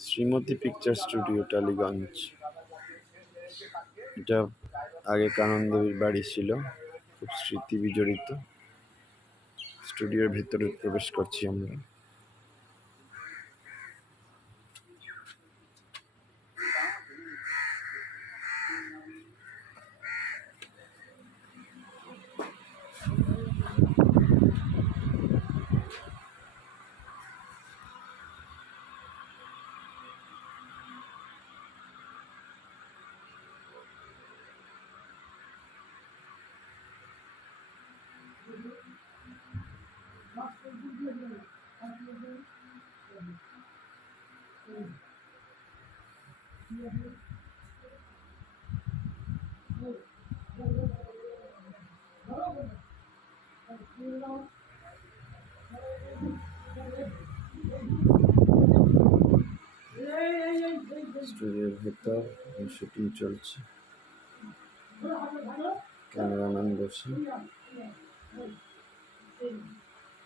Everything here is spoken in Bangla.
Shrimati picture studio Tollygunge. এটা আগে কানন দেবীর বাড়ি ছিল, খুব স্মৃতি বিজড়িত। স্টুডিওর ভিতরে প্রবেশ করছি আমরা। স্টুডিওর ভেতর শুটিং চলছে। ক্যামেরাম্যান বসে।